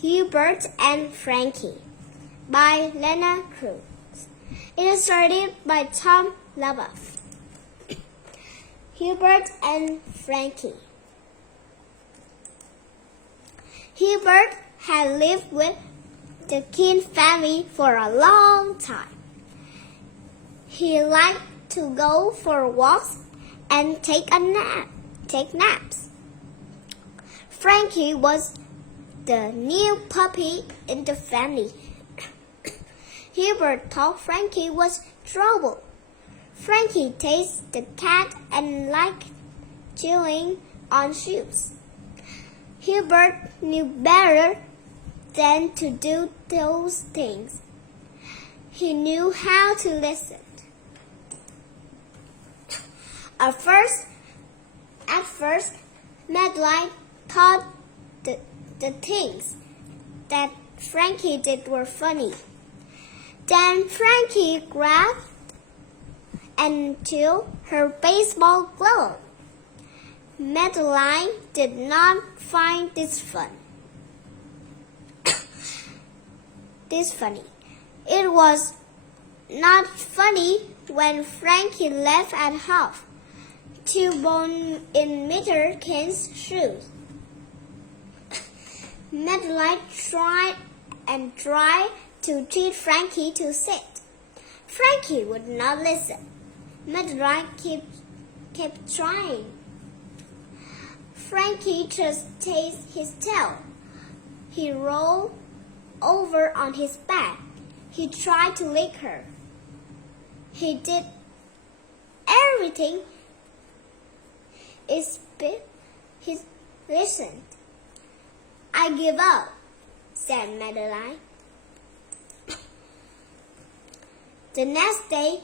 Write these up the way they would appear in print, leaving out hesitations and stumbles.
Hubert and Frankie by Lena Cruz. Illustrated by Tom LaBeouf. Hubert and Frankie. Hubert had lived with the King family for a long time. He liked to go for walks and take naps. Frankie was the new puppy in the family. Hubert thought Frankie was trouble. Frankie tasted the cat and liked chewing on shoes. Hubert knew better than to do those things. He knew how to listen. At first, Madeline thought the things that Frankie did were funny. Then Frankie grabbed and chewed her baseball glove. Madeline did not find this funny. It was not funny when Frankie laughed at half two bone in Mr. King's shoes. Madeline tried to teach Frankie to sit. Frankie would not listen. Madeline kept trying. Frankie just chased his tail. He rolled over on his back. He tried to lick her. He did everything. He listened. I give up, said Madeline. The next day,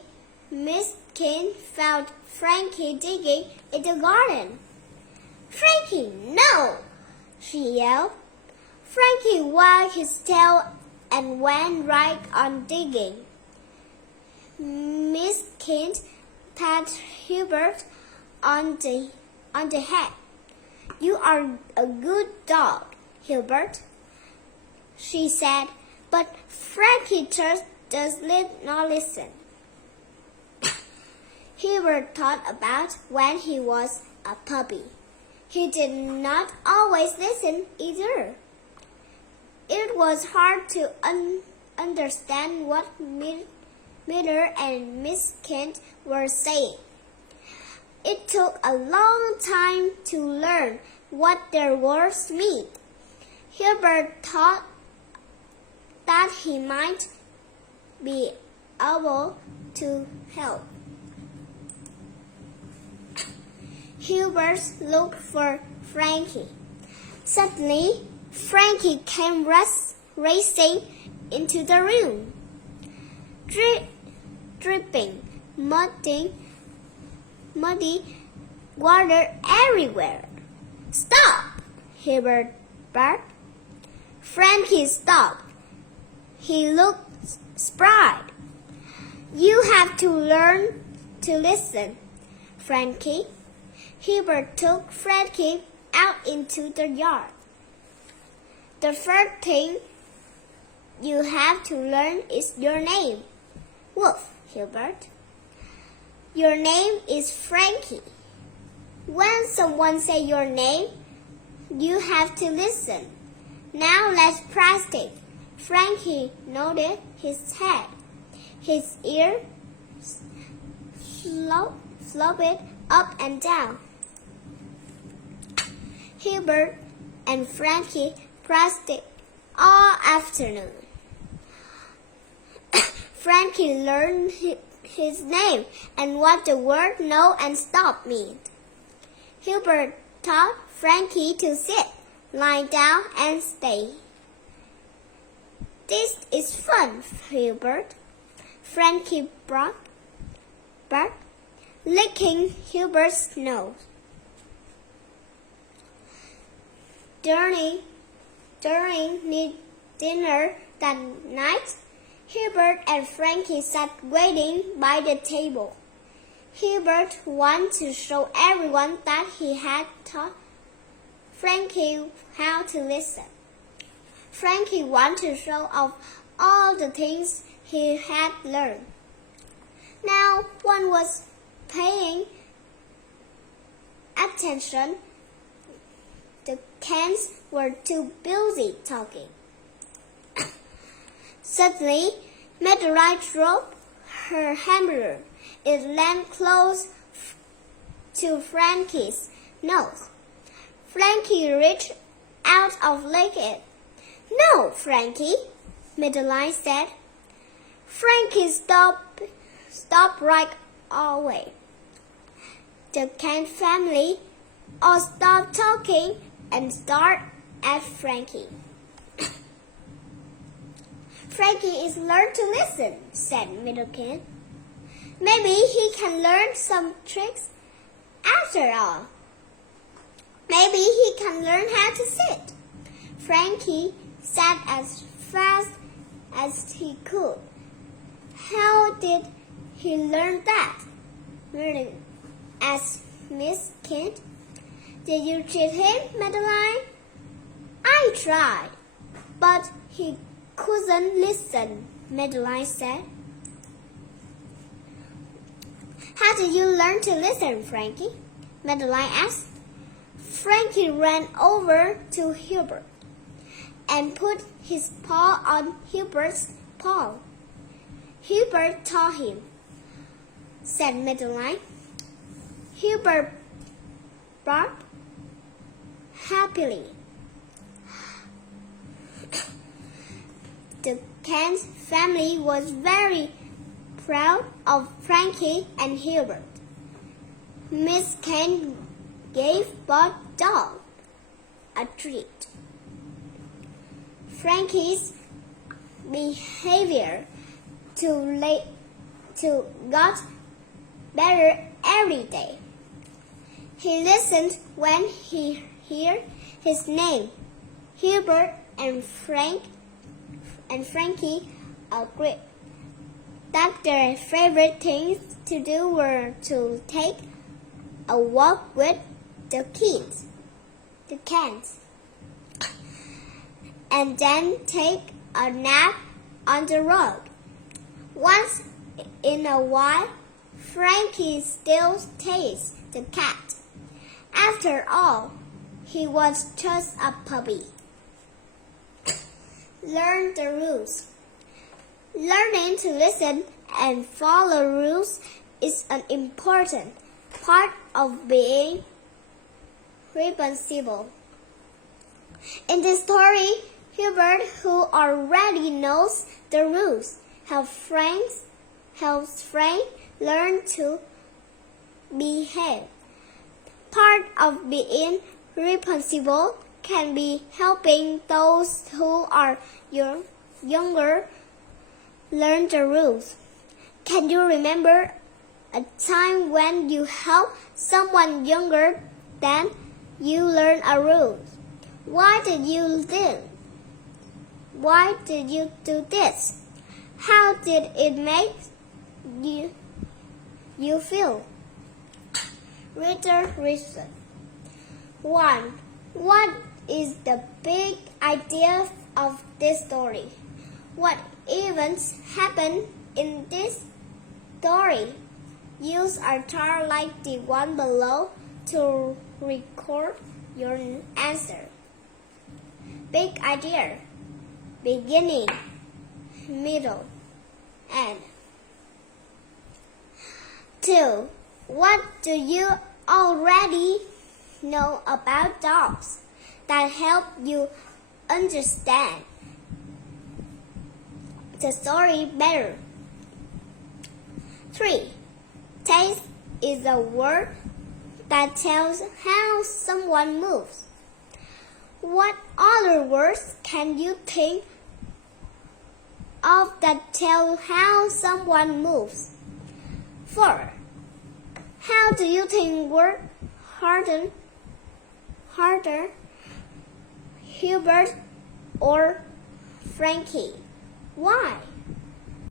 Miss King found Frankie digging in the garden. Frankie, no! She yelled. Frankie wagged his tail and went right on digging. Miss King patted Hubert on the head. You are a good dog, Hubert, she said, but Frankie just does not listen. Hubert thought about when he was a puppy. He did not always listen either. It was hard to understand what Miller and Miss Kent were saying. It took a long time to learn what their words meant. Hubert thought that he might be able to help. Hubert looked for Frankie. Suddenly, Frankie came racing into the room, dripping, muddy water everywhere. Stop! Hubert barked. Frankie stopped. He looked surprised. You have to learn to listen, Frankie. Hubert took Frankie out into the yard. The first thing you have to learn is your name. Woof, Hubert. Your name is Frankie. When someone says your name, you have to listen. Now let's practice. Frankie nodded his head. His ears flopped up and down. Hubert and Frankie practiced all afternoon. Frankie learned his name and what the word no and stop meant. Hubert taught Frankie to sit, lie down, and stay. This is fun, Hubert. Frankie barked, licking Hubert's nose. During dinner that night, Hubert and Frankie sat waiting by the table. Hubert wanted to show everyone that he had taught Frankie how to listen. Frankie wanted to show off all the things he had learned. Now one was paying attention. The cans were too busy talking. Suddenly, Madeline dropped her hamburger. It landed close to Frankie's nose. Frankie reached out to lick it. "No, Frankie," Madeline said. Frankie stopped right away. The Kent family all stopped talking and stared at Frankie. "Frankie is learned to listen," said Middleton. "Maybe he can learn some tricks after all. Maybe he can learn how to sit." Frankie sat as fast as he could. "How did he learn that?" Merlin asked Miss Kent. "Did you treat him, Madeline?" "I tried, but he couldn't listen," Madeline said. "How did you learn to listen, Frankie?" Madeline asked. Frankie ran over to Hubert and put his paw on Hubert's paw. "Hubert taught him," said Madeline. Hubert barked happily. The Kent family was very proud of Frankie and Hubert. Miss Kent gave both dogs a treat. Frankie's behavior got better every day. He listened when he heard his name. Hubert and Frankie agreed that their favorite things to do were to take a walk with the cans, and then take a nap on the road. Once in a while, Frankie still tastes the cat. After all, he was just a puppy. Learn the rules. Learning to listen and follow rules is an important part of being responsible. In this story, Hubert, who already knows the rules, helps Frank learn to behave. Part of being responsible can be helping those who are younger learn the rules. Can you remember a time when you helped someone younger than you learn a rule? Why did you do this? How did it make you feel? Reader reason. 1. What is the big idea of this story? What events happen in this story? Use a chart like the one below to record your answer. Big idea. Beginning, middle, end. 2. What do you already know about dogs that help you understand the story better? 3. Taste is a word that tells how someone moves. What other words can you think of that tell how someone moves? 4. How do you think work harder, Hubert or Frankie? Why?